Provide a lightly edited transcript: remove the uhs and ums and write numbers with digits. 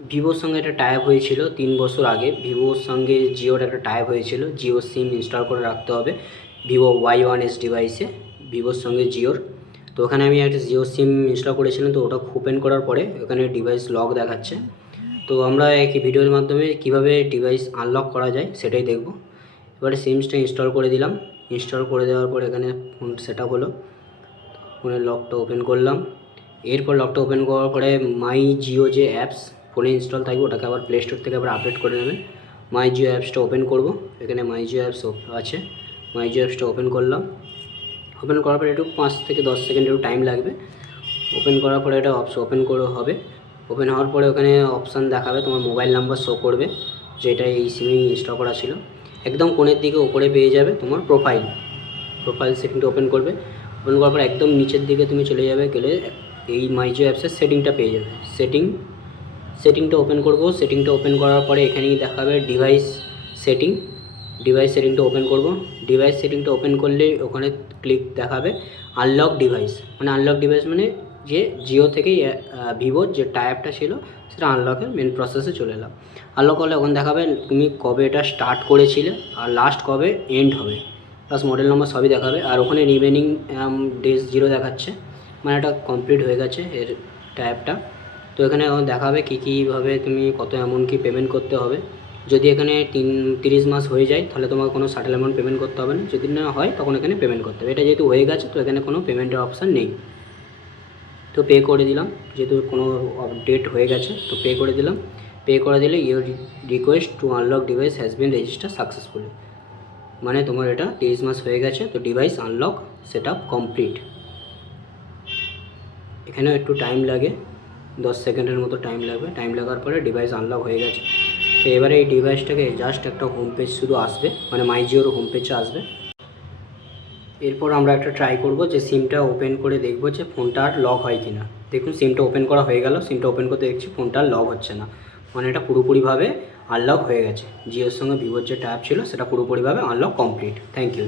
ভিভোর সঙ্গে একটা টাই আপ হয়েছিল 3 বছর আগে। ভিভোর সঙ্গে জিওর একটা টাই আপ হয়েছিল, জিও সিম ইনস্টল করে রাখতে হবে ভিভো Y1s ডিভাইসে, ভিভোর সঙ্গে জিওর। তো ওখানে আমি একটা জিও সিম ইনস্টল করেছিলাম, তো ওটা ওপেন করার পরে ওখানে ডিভাইস লক দেখাচ্ছে। তো আমরা একই ভিডিওর মাধ্যমে কিভাবে ডিভাইস আনলক করা যায় সেটাই দেখব। এবারে সিমসটা ইনস্টল করে দিলাম। ইনস্টল করে দেওয়ার পর এখানে ফোন সেট আপ হলো, ফোনের লকটা ওপেন করলাম। এরপর লকটা ওপেন করার পরে মাই জিও যে অ্যাপস ফোনে ইনস্টল থাকবে ওটাকে আবার প্লে স্টোর থেকে আবার আপডেট করে নেবেন। মাই জিও অ্যাপসটা ওপেন করব, এখানে মাই জিও অ্যাপস আছে। মাই জিও অ্যাপসটা ওপেন করলাম। ওপেন করার পরে একটু 5 থেকে 10 সেকেন্ড একটু টাইম লাগবে। ওপেন করার পরে এটা ওপেন করে হবে। ওপেন হওয়ার পরে ওখানে অপশান দেখাবে, তোমার মোবাইল নাম্বার শো করবে যেটা এই সিমে ইনস্টল করা ছিল। একদম কোণের দিকে উপরে পেয়ে যাবে তোমার প্রোফাইল সেটিংটা ওপেন করবে। ওপেন করার পর একদম নিচের দিকে তুমি চলে যাবে, গেলে এই মাই জিও অ্যাপসের সেটিংটা পেয়ে যাবে। সেটিংটা ওপেন করব। সেটিংটা ওপেন করার পরে এখানেই দেখাবে ডিভাইস সেটিংটা ওপেন করব। ডিভাইস সেটিংটা ওপেন করলে ওখানে ক্লিক দেখাবে আনলক ডিভাইস, মানে যে জিও থেকে ভিভোর যে টাই আপটা ছিল সেটা আনলকের মেন প্রসেসে চলে এলাম। আনলক করলে ওখানে দেখাবে তুমি কবে এটা স্টার্ট করেছিলে আর লাস্ট কবে এন্ড হবে, প্লাস মডেল নাম্বার সবই দেখাবে। আর ওখানে রিমেনিং ডেজ 0 দেখাচ্ছে, মানে এটা কমপ্লিট হয়ে গেছে এর ট্যাবটা। তো এখানে দেখাবে কীভাবে তুমি কত অ্যামাউন্ট কি পেমেন্ট করতে হবে। যদি এখানে 30 মাস হয়ে যায় তাহলে তোমাকে কোনো সাটেল অ্যামাউন্ট পেমেন্ট করতে হবে না, যদি না হয় তখন এখানে পেমেন্ট করতে হবে। এটা যেহেতু হয়ে গেছে তো এখানে কোনো পেমেন্টের অপশান নেই, তো পে করে দিলাম। যেহেতু কোনো আপডেট হয়ে গেছে তো পে করে দিলাম। পে করে দিলে your request to unlock device has been register successfully, মানে তোমার এটা 30 মাস হয়ে গেছে, তো device unlock set up complete. এখানেও একটু টাইম লাগে, 10 সেকেন্ডের মতো টাইম লাগবে। টাইম লাগার পরে ডিভাইস আনলক হয়ে গেছে। তো এবারে এই ডিভাইসটাকে জাস্ট একটা হোম পেজ শুধু আসবে, মানে মাই জিওর হোম পেজে আসবে। এরপর আমরা একটা ট্রাই করব যে সিমটা ওপেন করে দেখব যে ফোনটা আর লক হয় কি না। দেখুন সিমটা ওপেন করা হয়ে গেল। সিমটা ওপেন করতে দেখছি ফোনটা আর লক হচ্ছে না, মানে এটা পুরোপুরিভাবে আনলক হয়ে গেছে। জিওর সঙ্গে ভিভোর যে ট্যাব ছিল সেটা পুরোপুরিভাবে আনলক কমপ্লিট। Thank you.